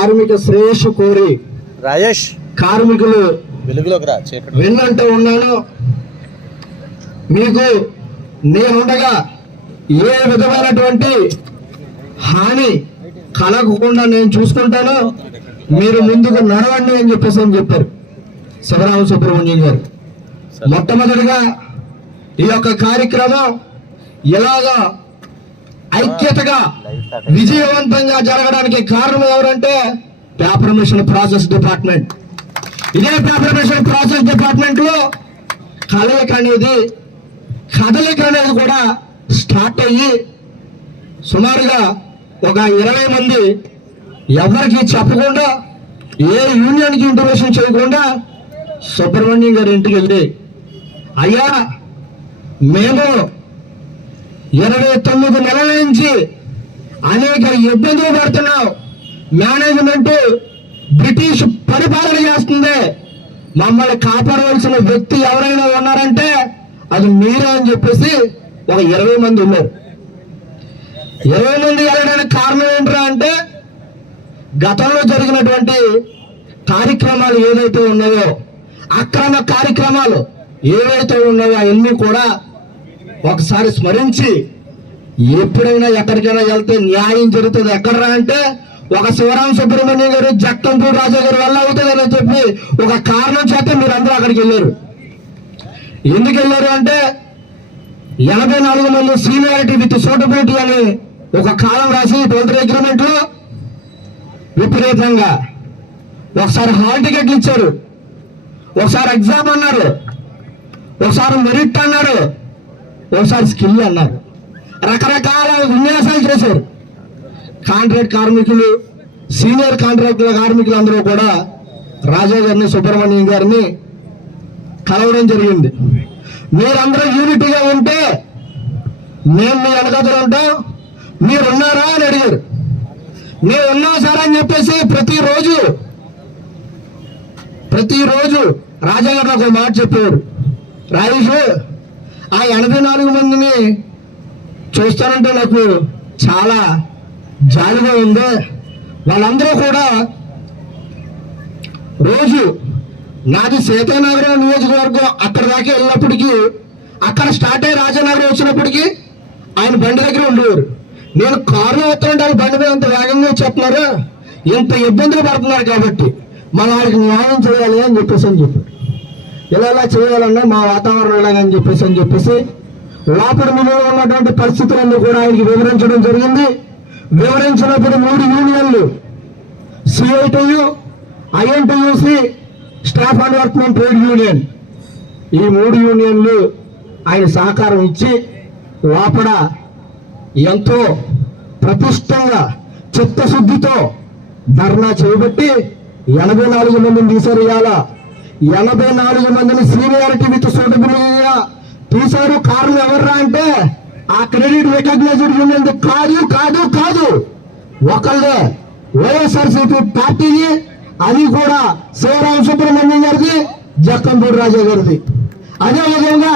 కార్మిక శ్రేయస్సు కోరి రాజేష్. కార్మికులు విన్నంటూ ఉన్నాను. మీకు నేనుండగా ఏ విధమైనటువంటి హాని కలగకుండా నేను చూసుకుంటాను మీరు ముందుకు నడవండి అని చెప్పేసి అని చెప్పారు. శివరామ సుబ్రహ్మణ్యం గారు. మొట్టమొదటిగా ఈ యొక్క కార్యక్రమం ఇలాగా ఐక్యతగా విజయవంతంగా జరగడానికి కారణం ఎవరంటే పేపర్ మిషన్ ప్రాసెస్ డిపార్ట్మెంట్. ఇదే పేపర్ మిషన్ ప్రాసెస్ డిపార్ట్మెంట్లో కలయిక అనేది కదలిక అనేది కూడా స్టార్ట్ అయ్యి సుమారుగా ఒక ఇరవై మంది ఎవరికి చెప్పకుండా ఏ యూనియన్కి ఇంటర్వేషన్ చేయకుండా సుబ్రహ్మణ్యం గారి ఇంటికి వెళ్ళి అయ్యా మేము ఇరవై తొమ్మిది నెలల నుంచి అనేక ఇబ్బందులు పడుతున్నాం. మేనేజ్మెంట్ బ్రిటిష్ పరిపాలన చేస్తుంది. మమ్మల్ని కాపాడవలసిన వ్యక్తి ఎవరైనా ఉన్నారంటే అది మీరే అని చెప్పేసి ఒక ఇరవై మంది ఉన్నారు. ఇరవై మంది వెళ్ళడానికి కారణం ఏంట్రా అంటే గతంలో జరిగినటువంటి కార్యక్రమాలు ఏదైతే ఉన్నాయో అక్రమ కార్యక్రమాలు ఏవైతే ఉన్నాయో అవన్నీ కూడా ఒకసారి స్మరించి ఎప్పుడైనా ఎక్కడికైనా వెళ్తే న్యాయం జరుగుతుంది. ఎక్కడరా అంటే ఒక శివరాం సుబ్రహ్మణ్యం గారు జక్కంపూడి రాజా గారు వల్ల అవుతుందని చెప్పి ఒక కారణం చేత మీరు అందరూ అక్కడికి వెళ్ళారు. ఎందుకు వెళ్ళారు అంటే ఎనభై నాలుగు మంది సీనియారిటీ విత్ సూటబిలిటీ అని ఒక కాలం రాసి ట్వెల్త్ అగ్రిమెంట్లో విపరీతంగా ఒకసారి హాల్ టికెట్లు ఇచ్చారు. ఒకసారి ఎగ్జామ్ అన్నారు. ఒకసారి మెరిట్ అన్నారు. ఒకసారి స్కిల్ అన్నారు. రకరకాల విన్యాసాలు చేశారు. కాంట్రాక్ట్ కార్మికులు సీనియర్ కాంట్రాక్టుల కార్మికులు అందరూ కూడా రాజా గారిని సుబ్రహ్మణ్యం గారిని కలవడం జరిగింది. మీరందరూ యూనిటీగా ఉంటే మేము మీ వెనకతలు ఉంటాం. మీరు ఉన్నారా అని అడిగారు. మేము ఉన్నాం సార్ అని చెప్పేసి ప్రతిరోజు ప్రతిరోజు రాజా గారు నాకు ఒక మాట చెప్పారు. రాజేష్ ఆ ఎనభై నాలుగు మందిని చూస్తానంటే నాకు చాలా జాలిగా ఉంది. వాళ్ళందరూ కూడా రోజు నాది సీతానగరం నియోజకవర్గం అక్కడ దాకా వెళ్ళినప్పటికీ అక్కడ స్టార్ట్ అయ్యి రాజానగరం వచ్చినప్పటికీ ఆయన బండి దగ్గర ఉండేవారు. నేను కారులో వస్తుంటే వాళ్ళు బండి మీద అంత వేగంగా చెప్తున్నారు ఇంత ఇబ్బందులు పడుతున్నారు కాబట్టి మన వాళ్ళకి న్యాయం చేయాలి అని చెప్పేసి అని చెప్పారు. ఇలా ఇలా చేయాలన్నా మా వాతావరణం ఇలాగని చెప్పేసి అని చెప్పేసి లోపల ముందులో ఉన్నటువంటి పరిస్థితులన్నీ కూడా ఆయనకి వివరించడం జరిగింది. వివరించినప్పుడు మూడు యూనియన్లు CITU INTUC staff and workmen trade union ఈ మూడు యూనియన్లు ఆయన సహకారం ఇచ్చి లోపల ఎంతో ప్రతిష్టంగా చిత్తశుద్ధితో ధర్నా చేపట్టి ఎనభై నాలుగు మందిని తీశారు ఎనభై నాలుగు మందిని సీనియారిటీ విత్ సూటబిలిటీగా తీశారు కారణం ఎవర్రా అంటే ఆ క్రెడిట్ రికగ్నైజ్డ్ యూనియన్ కాదు కాదు కాదు. ఒకళ్ళే వైఎస్ఆర్సీపీ పార్టీని అది కూడా శివరామ సుబ్రహ్మణ్యం గారిది జక్కంపూడి రాజా గారిది. అదే విధంగా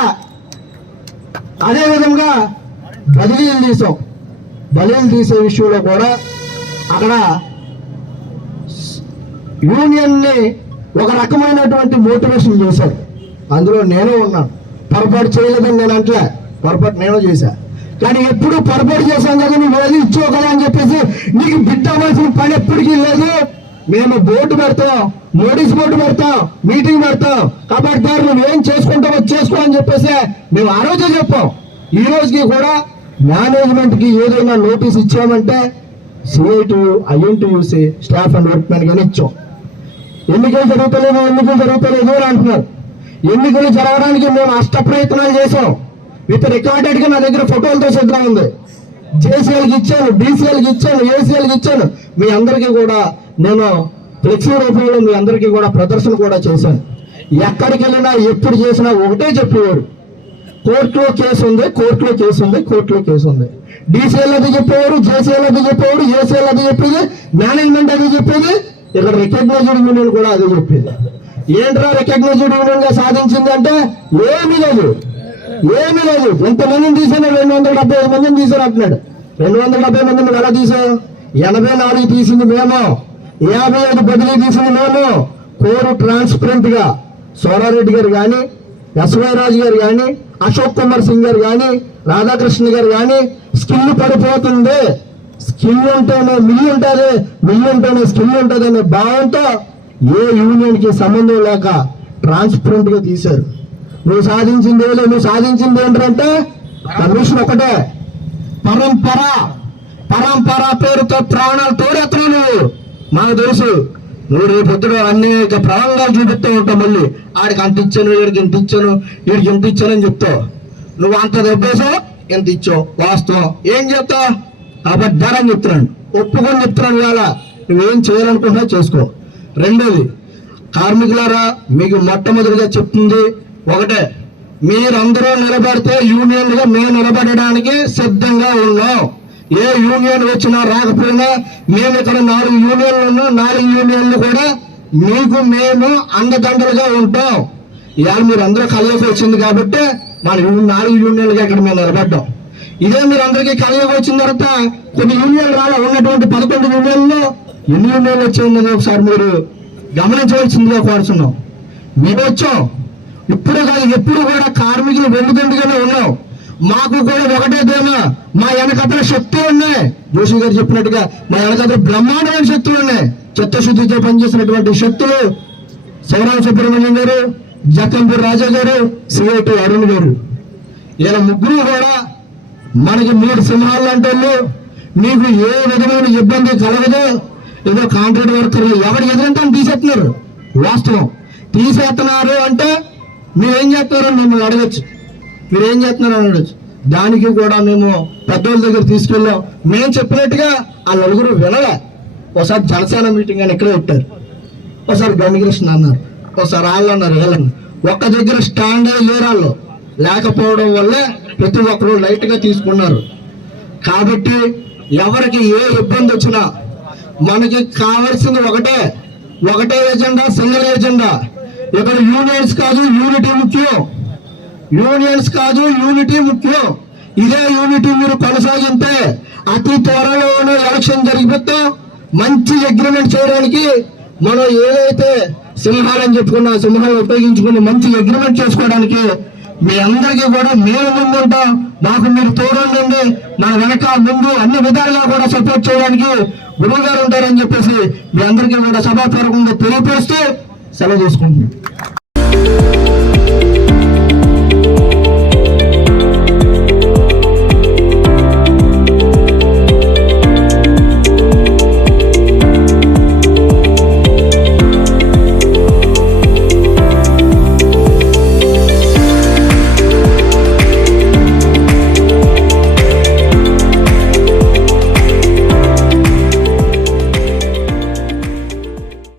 అదే విధంగా బదిలీలు తీసాం బదిలీలు తీసే విషయంలో కూడా అక్కడ యూనియన్ని ఒక రకమైనటువంటి మోటివేషన్ చేశారు. అందులో నేను ఉన్నాను పొరపాటు చేయలేదని నేను అంటలే. పొరపాటు నేను చేశా. కానీ ఎప్పుడు పొరపాటు చేశాం కదా నువ్వు ఏది ఇచ్చావు కదా అని చెప్పేసి నీకు బిడ్డ అవ్వాల్సిన పని ఎప్పటికీ లేదు. మేము బోర్డు పెడతాం నోటీస్ బోర్డు పెడతాం మీటింగ్ పెడతాం. కాబట్టి నువ్వు ఏం చేసుకుంటావో చేసుకో అని చెప్పేసి మేము ఆ రోజే చెప్పాం. ఈ రోజుకి కూడా మేనేజ్మెంట్కి ఏదైనా నోటీస్ ఇచ్చామంటే CITU INTUC staff and workmen కానీ ఇచ్చాం. ఎన్నికలు జరుగుతలేవు ఎన్నికలు జరుగుతలేదు అని అంటున్నారు. ఎన్నికలు జరగడానికి మేము అష్ట ప్రయత్నాలు చేసాం విత్ రికార్డెడ్గా నా దగ్గర ఫోటోలతో సిద్ధం ఉంది. జేసీఎల్కి ఇచ్చాను డీసీఎల్కి ఇచ్చాను ఏసీఎల్కి ఇచ్చాను. మీ అందరికీ కూడా నేను ఫ్లెక్సీ రూపంలో మీ అందరికీ కూడా ప్రదర్శన కూడా చేశాను. ఎక్కడికి వెళ్ళినా ఎప్పుడు చేసినా ఒకటే చెప్పేవారు. కోర్టులో కేసు ఉంది కోర్టులో కేసు ఉంది కోర్టులో కేసు ఉంది. డీసీఎల్ అది చెప్పేవారు జేసీఎల్ అది చెప్పేవారు ఏసీఎల్ అది చెప్పేది మేనేజ్మెంట్ అది చెప్పేది ఇక్కడ రికగ్నైజ్డ్ యూనియన్ కూడా అదే చెప్పింది. ఏంట్రా రికగ్నైజ్డ్ యూనియన్గా సాధించింది అంటే ఏమి లేదు. ఏమి లేదు. ఎంతమందిని తీసాను రెండు వందల డెబ్బై ఐదు మందిని తీసాను అంటున్నాడు. రెండు వందల డెబ్బై మందిని ఎలా తీసావు? ఎనభై నాలుగు తీసింది మేము. యాభై ఐదు బదిలీ తీసింది మేము. కోరు ట్రాన్స్పరెంట్గా సోరారెడ్డి గారు కానీ ఎస్వై రాజు గారు కానీ అశోక్ కుమార్ సింగ్ గారు కానీ రాధాకృష్ణ గారు కానీ స్కిల్ పడిపోతుంది. స్కిల్ ఉంటేనే మిల్లు ఉంటుంది మిల్లు ఉంటేనే స్కిల్ ఉంటుంది అనే భావంతో ఏ యూనియన్కి సంబంధం లేక ట్రాన్స్పరెంట్గా తీశారు. నువ్వు సాధించింది ఏలే నువ్వు సాధించింది ఏంటంటే కమిషన్ ఒకటే. పరంపర. పరంపర పేరుతో ప్రాణాలు తోడెత్తను నువ్వు. నాకు తెలుసు. నువ్వు రేపు పొద్దున అనేక ప్రాణాలు చూపిస్తూ ఉంటావు మళ్ళీ. ఆడికి అంత ఇచ్చాను వీడికి ఇంత ఇచ్చాను వీడికి ఇంత ఇచ్చాను అని చెప్తావు. నువ్వు అంత దెబ్బేసావు ఎంత ఇచ్చావు? వాస్తవం. ఏం చెప్తావు అబద్ధాలని చెప్తున్నాను ఒప్పుకొని చెప్తున్నాను ఇవాళ. నువ్వేం చేయాలనుకుంటున్నా చేసుకో. రెండోది కార్మికులారా మీకు మొట్టమొదటిగా చెప్తుంది ఒకటే. మీరందరూ నిలబడితే యూనియన్గా మేము నిలబడడానికి సిద్ధంగా ఉన్నాం. ఏ యూనియన్ వచ్చినా రాకపోయినా మేము ఇక్కడ నాలుగు యూనియన్లు ఉన్నాం. నాలుగు యూనియన్లు కూడా మీకు మేము అండదండలుగా ఉంటాం. ఇవాళ మీరు అందరూ కలిసి వచ్చింది కాబట్టి మన నాలుగు యూనియన్లుగా ఇక్కడ మేము నిలబడ్డాం. ఇదే మీరు అందరికీ కలిగి వచ్చిన తర్వాత కొన్ని యూనియన్లు రాలా ఉన్నటువంటి పదకొండు యూనియన్లో ఎన్ని యూనియన్లు వచ్చాయన్నది ఒకసారి మీరు గమనించవలసిందిగా కోరుతున్నాం మేము వచ్చాం. ఇప్పుడు కాదు ఎప్పుడు కూడా కార్మికులు వెన్నుదండుగానే ఉన్నాం. మాకు కూడా ఒకటే ధీమా మా వెనకతల శక్తులు ఉన్నాయి. జోషి గారు చెప్పినట్టుగా మా వెనకతల బ్రహ్మాండమైన శక్తులు ఉన్నాయి. చిత్తశుద్ధితో పనిచేసినటువంటి శక్తులు శివరామ సుబ్రహ్మణ్యం గారు జక్కంపూర్ రాజా గారు సిఐటి అరుణ్ గారు. ఇలా ముగ్గురు కూడా మనకి మూడు సింహాలు అంటే మీకు ఏ విధమైన ఇబ్బంది కలగదు. ఏదో కాంక్రీట్ వర్కర్లు ఎవరు ఎదురంటే తీసేస్తున్నారు. వాస్తవం. తీసేస్తున్నారు అంటే మీరేం చేస్తున్నారో మిమ్మల్ని అడగచ్చు. మీరు ఏం చేస్తున్నారో అని అడగచ్చు. దానికి కూడా మేము పెద్దోళ్ళ దగ్గర తీసుకెళ్ళాం. మేము చెప్పినట్టుగా ఆ నలుగురు వినలే. ఒకసారి జనసేన మీటింగ్ అని ఇక్కడే పెట్టారు. ఒకసారి గండికృష్ణ అన్నారు. ఒకసారి వాళ్ళు అన్నారు వీళ్ళని ఒక్క దగ్గర స్టాండ్ లేరాళ్ళు లేకపోవడం వల్ల ప్రతి ఒక్కరు లైట్గా తీసుకున్నారు. కాబట్టి ఎవరికి ఏ ఇబ్బంది వచ్చినా మనకి కావాల్సింది ఒకటే. ఒకటే ఎజెండా సింగిల్ ఎజెండా ఇక్కడ యూనియన్స్ కాదు యూనిటీ ముఖ్యం. యూనియన్స్ కాదు యూనిటీ ముఖ్యం. ఇదే యూనిటీ మీరు కొనసాగితే అతి త్వరలోనే ఎలక్షన్ జరిగిపోతే మంచి అగ్రిమెంట్ చేయడానికి మనం ఏదైతే సింహాలని చెప్పుకున్న సింహాలు సింహాలను ఉపయోగించుకుని మంచి అగ్రిమెంట్ చేసుకోవడానికి మీ అందరికీ కూడా మేము ముందు ఉంటాం మాకు మీరు తోడుండండి. మన వెనక ముందు అన్ని విధాలుగా కూడా సపోర్ట్ చేయడానికి గురువు గారు ఉంటారని చెప్పేసి మీ అందరికీ కూడా సభాపూర్వకంగా తెలియపరుస్తూ సెలవు తీసుకుంటున్నాం.